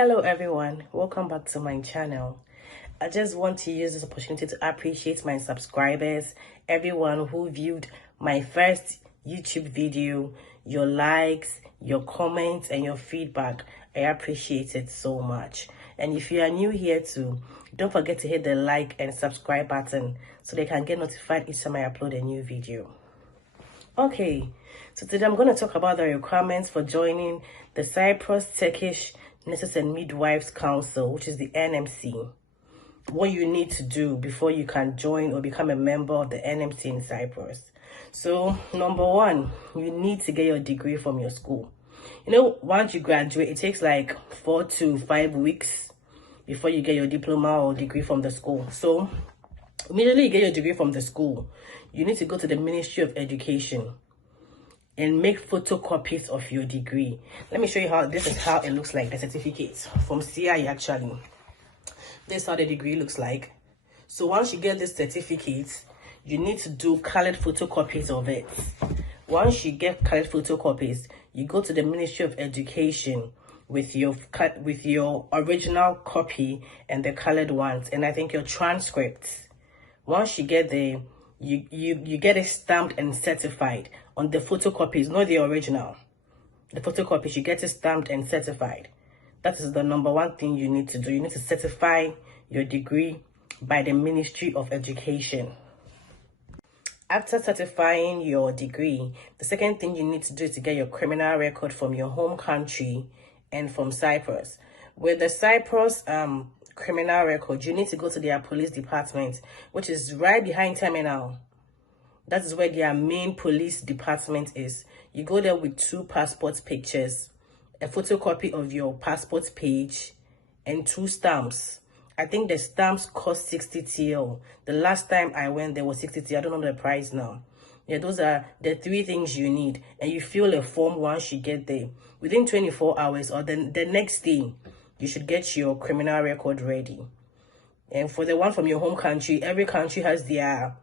Hello everyone, welcome back to my channel. I just want to use this opportunity to appreciate my subscribers, everyone who viewed my first YouTube video, your likes, your comments and your feedback. I appreciate it so much. And if you are new here too, don't forget to hit the like and subscribe button so they can get notified each time I upload a new video. Okay, so today I'm going to talk about the requirements for joining the Cyprus Turkish Nurses and Midwives Council, which is the NMC. What you need to do before you can join or become a member of the NMC in Cyprus. So, number one, you need to get your degree from your school. You know, once you graduate, it takes like 4 to 5 weeks before you get your diploma or degree from the school. So, immediately you get your degree from the school, you need to go to the Ministry of Education and make photocopies of your degree. Let me show you how this is how it looks like, the certificate from CI actually. This is how the degree looks like. So once you get this certificate, you need to do colored photocopies of it. Once you get colored photocopies, you go to the Ministry of Education with your original copy and the colored ones, and I think your transcripts. Once you get there, you get it stamped and certified on the photocopies, not the original. The photocopies, you get it stamped and certified. That is the number one thing you need to do. You need to certify your degree by the Ministry of Education. After certifying your degree, the second thing you need to do is to get your criminal record from your home country and from Cyprus. With the Cyprus criminal record, you need to go to their police department, which is right behind terminal. That is where their main police department is. You go there with 2 passport pictures, a photocopy of your passport page, and 2 stamps. I think the stamps cost 60 TL. The last time I went there was 60 TL. I don't know the price now. Yeah, those are the 3 things you need. And you fill a form once you get there. Within 24 hours or the next day, you should get your criminal record ready. And for the one from your home country, every country has their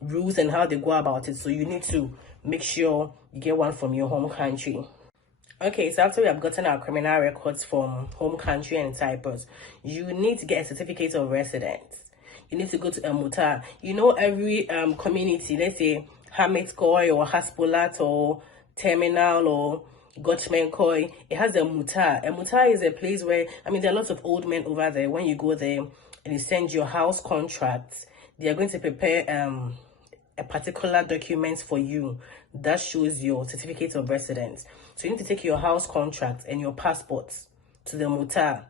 rules and how they go about it. So you need to make sure you get one from your home country. Okay, so after we have gotten our criminal records from home country and Cyprus, you need to get a certificate of residence. You need to go to a mutar. You know, every community, let's say Hametkoy or Haspolat or Terminal or Gochmenkoi, it has a mutar. A mutar is a place where, I mean, there are lots of old men over there. When you go there and you send your house contracts, they are going to prepare a particular document for you that shows your certificate of residence. So you need to take your house contract and your passports to the mutar.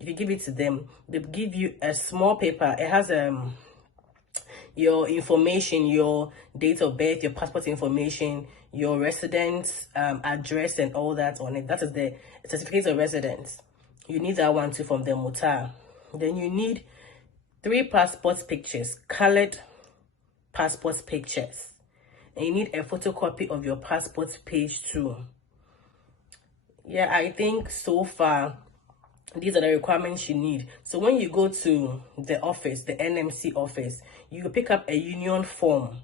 If you give it to them, they give you a small paper. It has your information, your date of birth, your passport information, your residence address and all that on it. That is the certificate of residence. You need that one too from the mutar. Then you need 3 passport pictures, colored passport pictures. And you need a photocopy of your passport page too. Yeah, I think so far these are the requirements you need. So when you go to the office, the NMC office, you pick up a union form.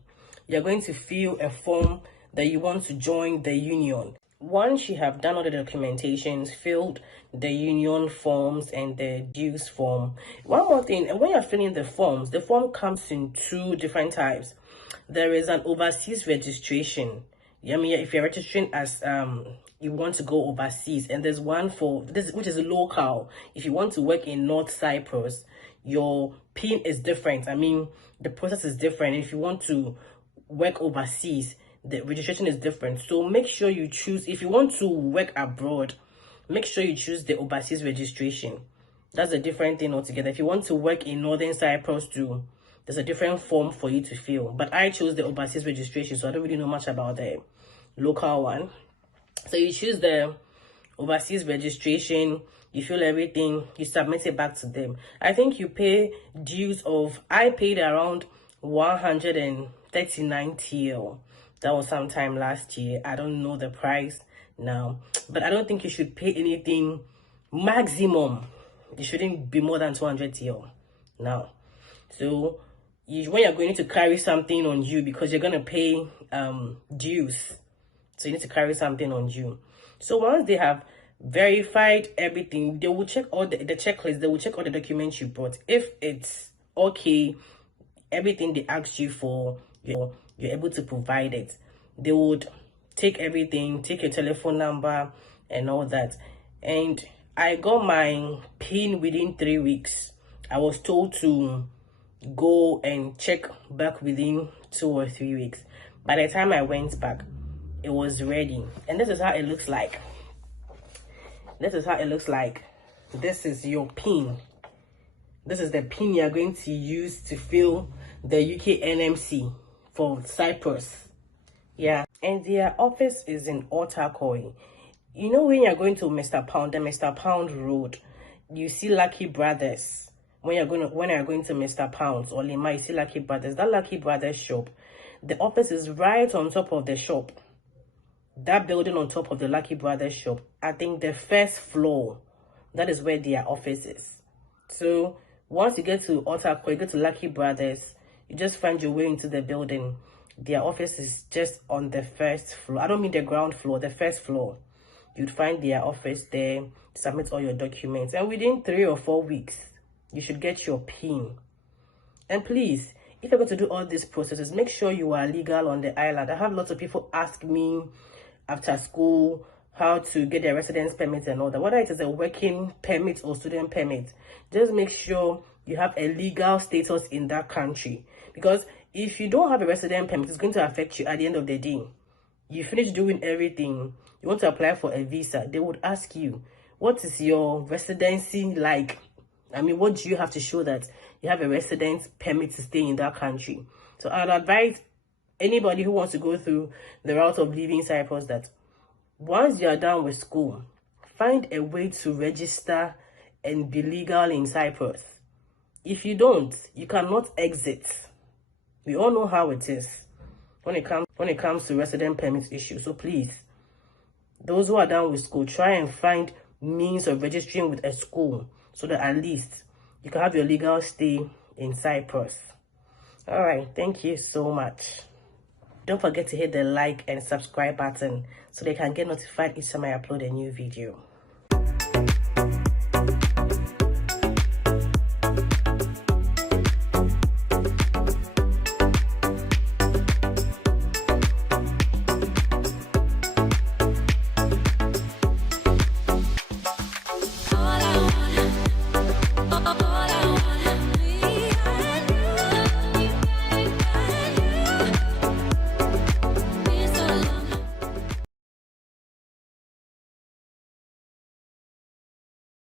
You're going to fill a form that you want to join the union. Once you have done all the documentations, filled the union forms and the dues form. One more thing, when you're filling the forms, the form comes in 2 different types. There is an overseas registration. I mean, if you're registering as you want to go overseas, and there's one for this which is local. If you want to work in North Cyprus, your PIN is different. I mean, the process is different. If you want to work overseas, the registration is different. So make sure you choose, if you want to work abroad, make sure you choose the overseas registration. That's a different thing altogether. If you want to work in Northern Cyprus too, there's a different form for you to fill. But I chose the overseas registration, so I don't really know much about the local one. So you choose the overseas registration, you fill everything, you submit it back to them. I think you pay dues of, I paid around 139 TL. That was sometime last year. I don't know the price now, but I don't think you should pay anything maximum. It shouldn't be more than 200 TL now. So when you're going to carry something on you, because you're going to pay dues, so you need to carry something on you. So once they have verified everything. They will check all the checklist. They will check all the documents you brought. If it's okay, everything they asked you for, you're able to provide it. They would take everything, take your telephone number and all that. And I got my PIN within 3 weeks. I was told to go and check back within 2 or 3 weeks. By the time I went back, it was ready. And this is how it looks like. This is how it looks like. This is your PIN. This is the PIN you're going to use to fill the UK NMC for Cyprus. Yeah. And their office is in Otakoi. You know, when you're going to Mr. Pound, the Mr. Pound Road, you see Lucky Brothers. When you're going to Mr. Pound's or Lima, you see Lucky Brothers. That Lucky Brothers shop, the office is right on top of the shop. That building on top of the Lucky Brothers shop, I think the first floor, that is where their office is. So once you get to Otakoi, you go to Lucky Brothers, you just find your way into the building. Their office is just on the first floor. I don't mean the ground floor, the first floor. You'd find their office there, submit all your documents, and within 3 or 4 weeks, you should get your PIN. And please, if you're going to do all these processes, make sure you are legal on the island. I have lots of people ask me after school how to get their residence permit and all that. Whether it is a working permit or student permit, just make sure you have a legal status in that country. Because if you don't have a resident permit, it's going to affect you at the end of the day. You finish doing everything, you want to apply for a visa, they would ask you, what is your residency like? I mean, what do you have to show that you have a residence permit to stay in that country? So I'd advise anybody who wants to go through the route of leaving Cyprus that once you are done with school, find a way to register and be legal in Cyprus. If you don't, you cannot exit. We all know how it is when it comes to resident permit issues. So please, those who are done with school, try and find means of registering with a school so that at least you can have your legal stay in Cyprus. All right, thank you so much. Don't forget to hit the like and subscribe button so they can get notified each time I upload a new video.